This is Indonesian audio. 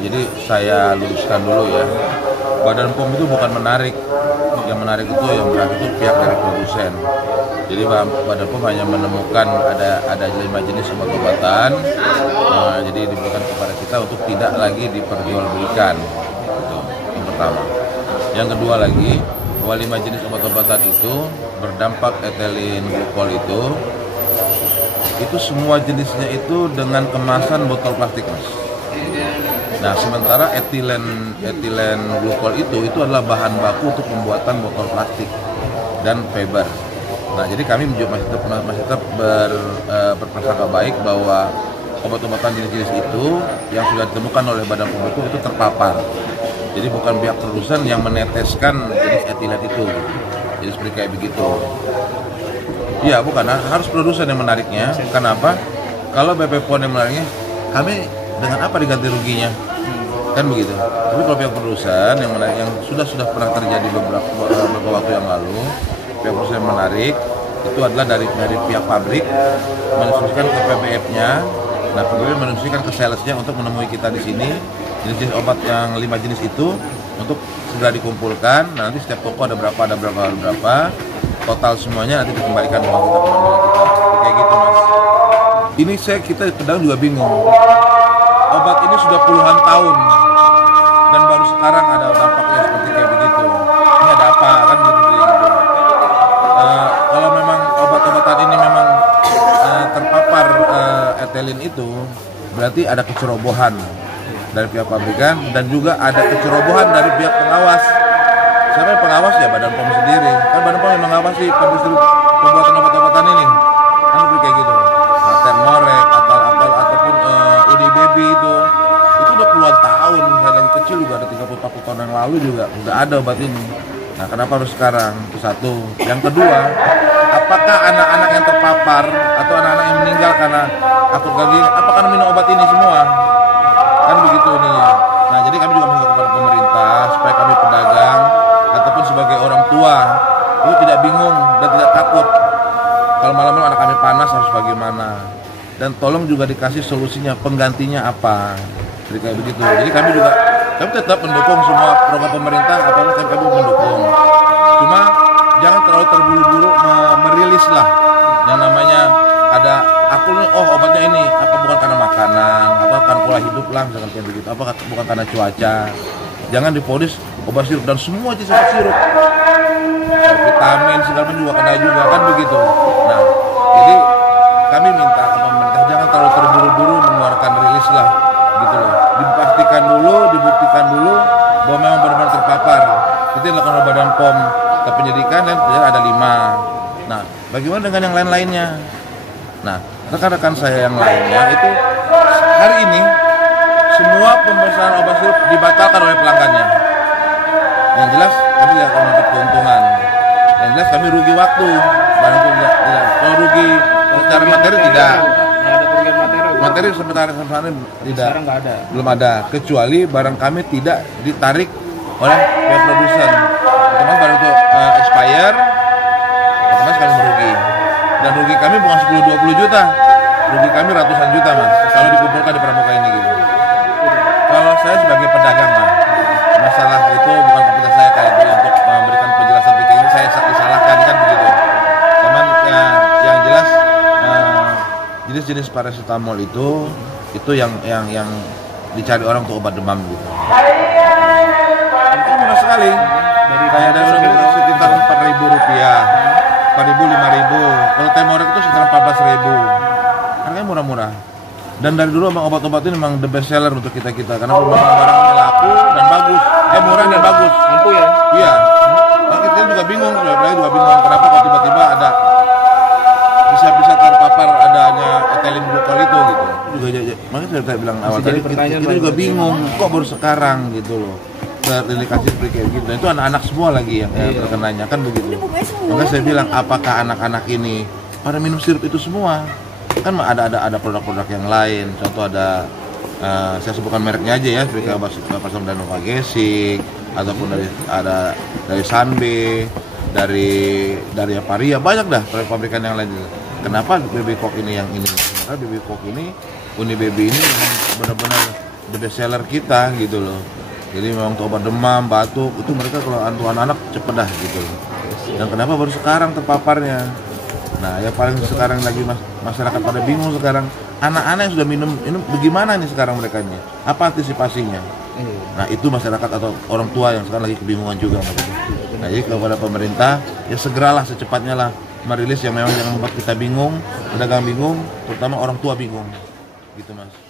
Jadi saya luruskan dulu ya. Badan POM itu bukan menarik. Yang menarik itu yang berarti itu pihak dari produsen. Jadi Badan POM hanya menemukan ada 5 jenis obat-obatan. Jadi diberikan kepada kita untuk tidak lagi diperjualbelikan. Itu yang pertama. Yang kedua lagi, bahwa 5 jenis obat-obatan itu berdampak ethylene glycol itu semua jenisnya itu dengan kemasan botol plastik, Mas. Nah, sementara etilen glycol itu adalah bahan baku untuk pembuatan botol plastik dan fiber. Nah, jadi kami masih tetap berprasangka baik bahwa obat-obatan jenis-jenis itu yang sudah ditemukan oleh Badan POM itu terpapar. Jadi bukan pihak produsen yang meneteskan jenis etilen itu. Jadi seperti kayak begitu. Iya, bukan, harus produsen yang menariknya. Kenapa? Kalau BP PON yang menariknya, kami dengan apa diganti ruginya? Kan begitu. Tapi kalau pihak produsen yang menarik, yang sudah pernah terjadi beberapa waktu yang lalu, pihak produsen yang menarik itu adalah dari pihak pabrik menunjukkan ke PBF-nya. Nah, PBF menunjukkan ke salesnya untuk menemui kita di sini jenis obat yang 5 jenis itu untuk segera dikumpulkan. Nah, nanti setiap toko ada berapa, total semuanya nanti dikembalikan uang kita ke kita. Kayak gitu, Mas. Ini kita kadang juga bingung. Obat ini sudah puluhan tahun dan baru sekarang ada dampaknya seperti kayak begitu. Ini ada apa kan gitu. Kalau memang obat-obatan ini memang terpapar ethylene itu, berarti ada kecerobohan dari pihak pabrikan dan juga ada kecerobohan dari pihak pengawas. Siapa yang pengawas? Ya Badan POM sendiri. Kan Badan POM yang mengawasi pembuatan obat-obatan ini. Kan seperti kayak gitu. Termorek ataupun Uni Baby itu udah puluhan tahun. Saya lagi kecil juga ada 30-40 tahun yang lalu juga udah ada obat ini. Nah, kenapa harus sekarang? Itu satu. Yang kedua, apakah anak-anak yang terpapar atau anak-anak yang meninggal karena akut gagal ginjal, apakah minum obat ini semua? Kan begitu ininya. Nah, jadi kami juga menghimbau kepada pemerintah supaya kami pedagang ataupun sebagai orang tua itu tidak bingung dan tidak takut kalau malam-malam anak kami panas harus bagaimana, dan tolong juga dikasih solusinya, penggantinya apa, jadi kayak begitu. Jadi kami tetap mendukung semua program pemerintah, apalagi kami mendukung, cuma jangan terlalu terburu-buru merilis lah yang namanya ada obatnya ini apa bukan karena makanan atau karena pola hidup lah misalkan kayak begitu, apa bukan karena cuaca. Jangan diponis obat sirup dan semua jenis obat sirup, vitamin segala macam juga kena juga kan begitu. Nah, jadi kami minta ke pemerintah jangan terlalu terburu-buru mengeluarkan rilis lah gitu loh. Dibuktikan dulu bahwa memang benar-benar terpapar. Itu dilakukan oleh Badan POM ke penyidikan dan ternyata ada 5. Nah, bagaimana dengan yang lain-lainnya? Nah, rekan-rekan saya yang lainnya itu hari ini semua pembesaran obat sirup dibatalkan oleh pelanggannya. Yang jelas kami tidak akan mendapat keuntungan. Yang jelas kami rugi waktu. Barang itu tidak. Kalau rugi secara materi tidak. Ada kerugian Materi sementara tidak. Sekarang nggak ada. Belum ada. Kecuali barang kami tidak ditarik oleh pihak produsen. Otomatis barang itu expire, otomatis kami merugi. Dan rugi kami bukan 10-20 juta. Rugi kami ratusan juta, Mas. Kalau dikumpulkan di pramuka ini gitu. Kalau saya sebagai pedagang lah, masalah itu bukan kompetensi saya kayak itu untuk memberikan penjelasan seperti ini. Saya disalahkan kan begitu. Cuman yang jelas jenis-jenis paracetamol itu yang dicari orang untuk obat demam gitu. Itu murah sekali. Kayak dari sekitar Rp4.000, Rp4.000, Rp5.000. Kalau Temorek itu sekitar Rp14.000. Harganya murah-murah. Dan dari dulu memang obat-obat ini memang the best seller untuk kita karena barang-barangnya laku dan bagus, murah dan bagus. Mampu ya? Iya. Nah, kita juga bingung, kenapa kok tiba-tiba ada bisa terpapar adanya ethylene glycol itu gitu. Makanya saya bilang awal tadi kita juga bingung, kok baru sekarang gitu loh. Terindikasi seperti kayak gitu. Dan itu anak-anak semua lagi yang terkenanya kan begitu. Makanya saya bilang apakah anak-anak ini pada minum sirup itu semua? Kan ada produk-produk yang lain, contoh ada saya sebutkan mereknya aja ya, seperti Pasam dan Novagesic ataupun dari Sanbe, dari Aparia, banyak dah pabrikan yang lain. Kenapa Baby Coke ini yang ini? Karena Baby Coke ini, Uni Baby ini memang benar-benar the best seller kita gitu loh. Jadi memang untuk obat demam, batuk itu mereka kalau untuk anak-anak cepet dah gitu loh. Dan kenapa baru sekarang terpaparnya? Nah, ya paling sekarang lagi masyarakat pada bingung sekarang. Anak-anak yang sudah minum ini bagaimana nih sekarang mereka nih? Apa antisipasinya? Nah, itu masyarakat atau orang tua yang sekarang lagi kebingungan juga. Nah, jadi kepada pemerintah ya segeralah secepatnya lah merilis yang memang jangan membuat kita bingung, pedagang bingung, terutama orang tua bingung. Gitu, Mas.